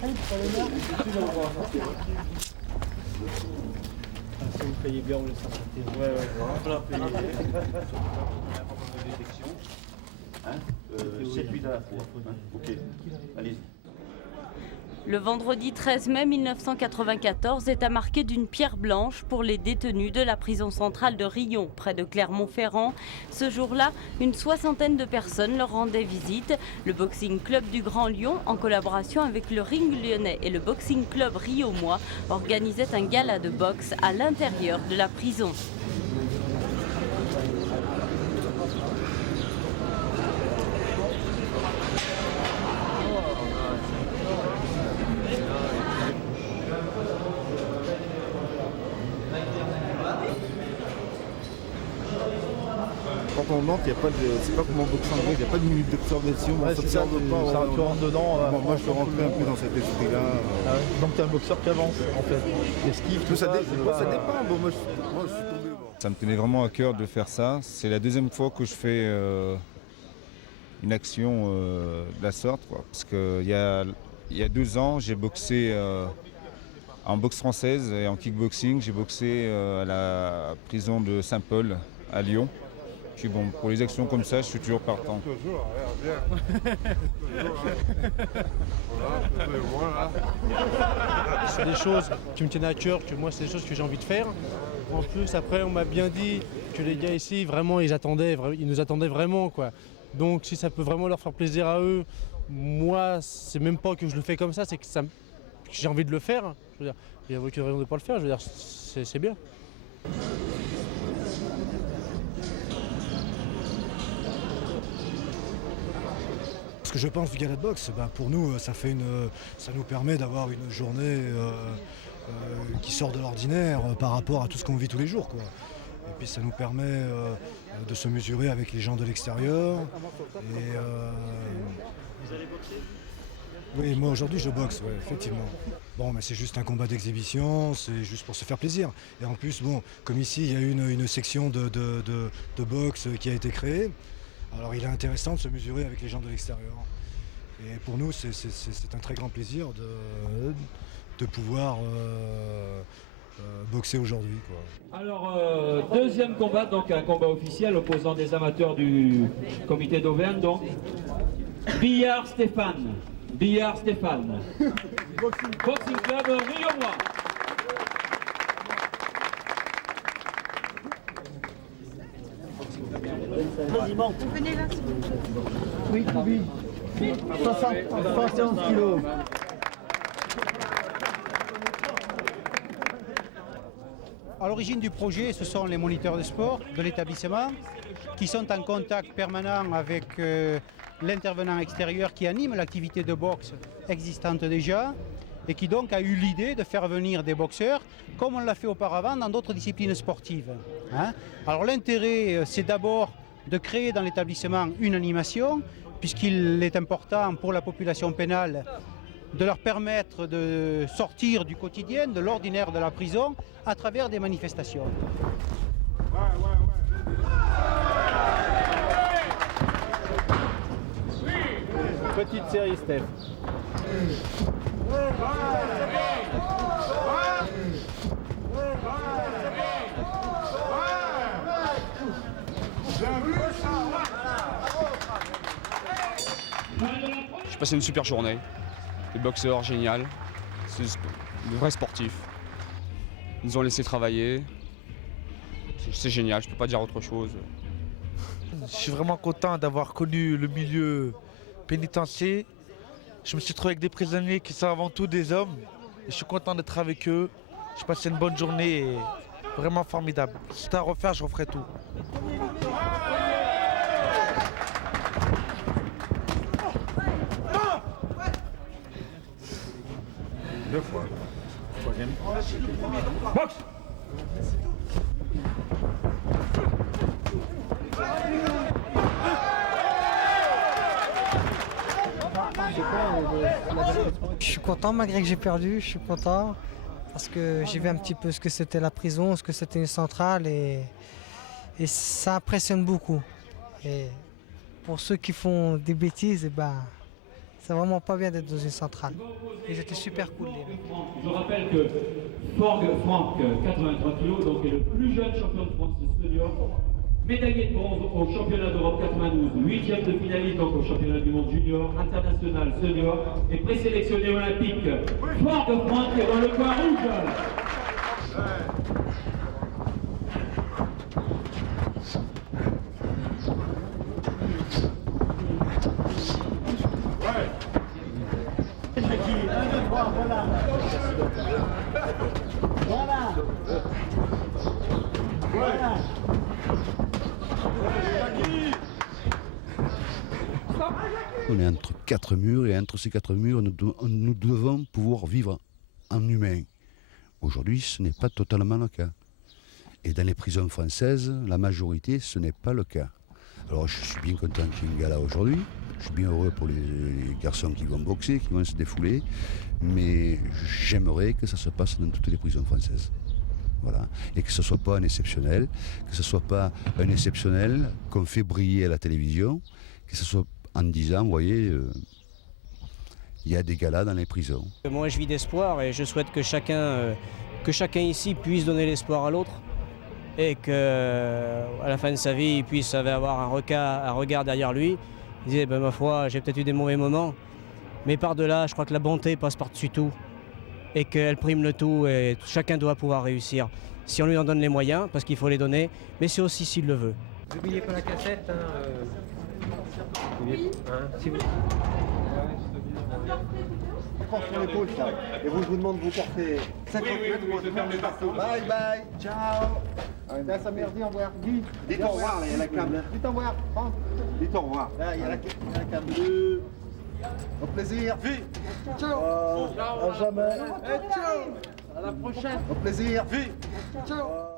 Si vous payez bien, on laisse sortir. Ouais, voilà, payez. Hein 7-8 à la fois. Hein ok, allez. Le vendredi 13 mai 1994 est à marquer d'une pierre blanche pour les détenus de la prison centrale de Riom, près de Clermont-Ferrand. Ce jour-là, une soixantaine de personnes leur rendaient visite. Le Boxing Club du Grand Lyon, en collaboration avec le Ring Lyonnais et le Boxing Club Riomois, organisait un gala de boxe à l'intérieur de la prison. Quand on entre, il n'y a pas de. C'est pas comme en boxe anglaise, il n'y a pas de minute d'observation, on s'observe pas. Ça rentre dedans. Moi je peux rentrer un peu dans cet esprit-là. Ah ouais. Donc tu es un boxeur qui avance en fait. Esquive, tout ça dépend. Bon, moi je suis tombé. Bon. Ça me tenait vraiment à cœur de faire ça. C'est la deuxième fois que je fais une action de la sorte, quoi. Parce qu'il y a 2 ans, j'ai boxé en boxe française et en kickboxing. J'ai boxé à la prison de Saint-Paul à Lyon. Puis bon, pour les actions comme ça, je suis toujours partant. Toujours, bien. Voilà. C'est des choses qui me tiennent à cœur, que moi c'est des choses que j'ai envie de faire. En plus, après, on m'a bien dit que les gars ici, vraiment, ils nous attendaient vraiment, quoi. Donc, si ça peut vraiment leur faire plaisir à eux, moi, c'est même pas que je le fais comme ça, c'est que j'ai envie de le faire. Je veux dire, il n'y a aucune raison de ne pas le faire. Je veux dire, c'est bien. Ce que je pense du gala de boxe, pour nous, ça nous permet d'avoir une journée qui sort de l'ordinaire par rapport à tout ce qu'on vit tous les jours, quoi. Et puis ça nous permet de se mesurer avec les gens de l'extérieur. Vous allez boxer ? Oui, moi aujourd'hui je boxe, ouais, effectivement. Bon, mais c'est juste un combat d'exhibition, c'est juste pour se faire plaisir. Et en plus, bon, comme ici, il y a une section de boxe qui a été créée. Alors il est intéressant de se mesurer avec les gens de l'extérieur. Et pour nous, c'est un très grand plaisir de pouvoir boxer aujourd'hui, quoi. Alors, deuxième combat, donc un combat officiel opposant des amateurs du comité d'Auvergne, donc Billard Stéphane. Boxing Club Riomois. Venez là. Oui. 71 kilos. À l'origine du projet, ce sont les moniteurs de sport de l'établissement qui sont en contact permanent avec l'intervenant extérieur qui anime l'activité de boxe existante déjà et qui donc a eu l'idée de faire venir des boxeurs comme on l'a fait auparavant dans d'autres disciplines sportives. Alors l'intérêt, c'est d'abord de créer dans l'établissement une animation, puisqu'il est important pour la population pénale de leur permettre de sortir du quotidien, de l'ordinaire de la prison, à travers des manifestations. Petite série, Steph. J'ai passé une super journée. Les boxeurs, génial. C'est de vrais sportifs. Ils nous ont laissé travailler. C'est génial, je peux pas dire autre chose. Je suis vraiment content d'avoir connu le milieu pénitentiaire. Je me suis trouvé avec des prisonniers qui sont avant tout des hommes. Et je suis content d'être avec eux. J'ai passé une bonne journée, vraiment formidable. Si c'était à refaire, je referais tout. Deux fois. Troisième. Boxe. Je suis content malgré que j'ai perdu, je suis content parce que j'ai vu un petit peu ce que c'était la prison, ce que c'était une centrale et ça impressionne beaucoup. Et pour ceux qui font des bêtises, C'est vraiment pas bien d'être dans une centrale. Ils étaient super cool, les mecs. Je rappelle que Franck, 83 kg, donc est le plus jeune champion de France senior, médaillé de bronze au championnat d'Europe 92, 8e de finaliste donc au championnat du monde junior, international senior et présélectionné olympique. Franck est dans le coin rouge. On est entre 4 murs et entre ces 4 murs, nous devons pouvoir vivre en humain. Aujourd'hui, ce n'est pas totalement le cas. Et dans les prisons françaises, la majorité, ce n'est pas le cas. Alors je suis bien content qu'il y ait une gala aujourd'hui. Je suis bien heureux pour les garçons qui vont boxer, qui vont se défouler. Mais j'aimerais que ça se passe dans toutes les prisons françaises. Voilà. Et que ce ne soit pas un exceptionnel, que ce ne soit pas un exceptionnel qu'on fait briller à la télévision, que ce soit en disant, vous voyez, il y a des galas dans les prisons. Moi je vis d'espoir et je souhaite que chacun ici puisse donner l'espoir à l'autre et qu'à la fin de sa vie il puisse avoir un regard derrière lui. Il disait, ma foi, j'ai peut-être eu des mauvais moments, mais par-delà, je crois que la bonté passe par-dessus tout et qu'elle prime le tout et chacun doit pouvoir réussir. Si on lui en donne les moyens, parce qu'il faut les donner, mais c'est aussi s'il le veut. N'oubliez pas la cassette. Oui. Si vous... Sur l'épaule, ça. Et vous, je vous demande de vous porter 50 mètres. Bye bye, ciao. Là, ça merde, dis au revoir. Dites au revoir, là, il y a la cam. Dites au revoir. Dites au revoir. Là, il y a la cam. Au plaisir. Ciao. À jamais. Ciao. À la prochaine. Au plaisir. Ciao.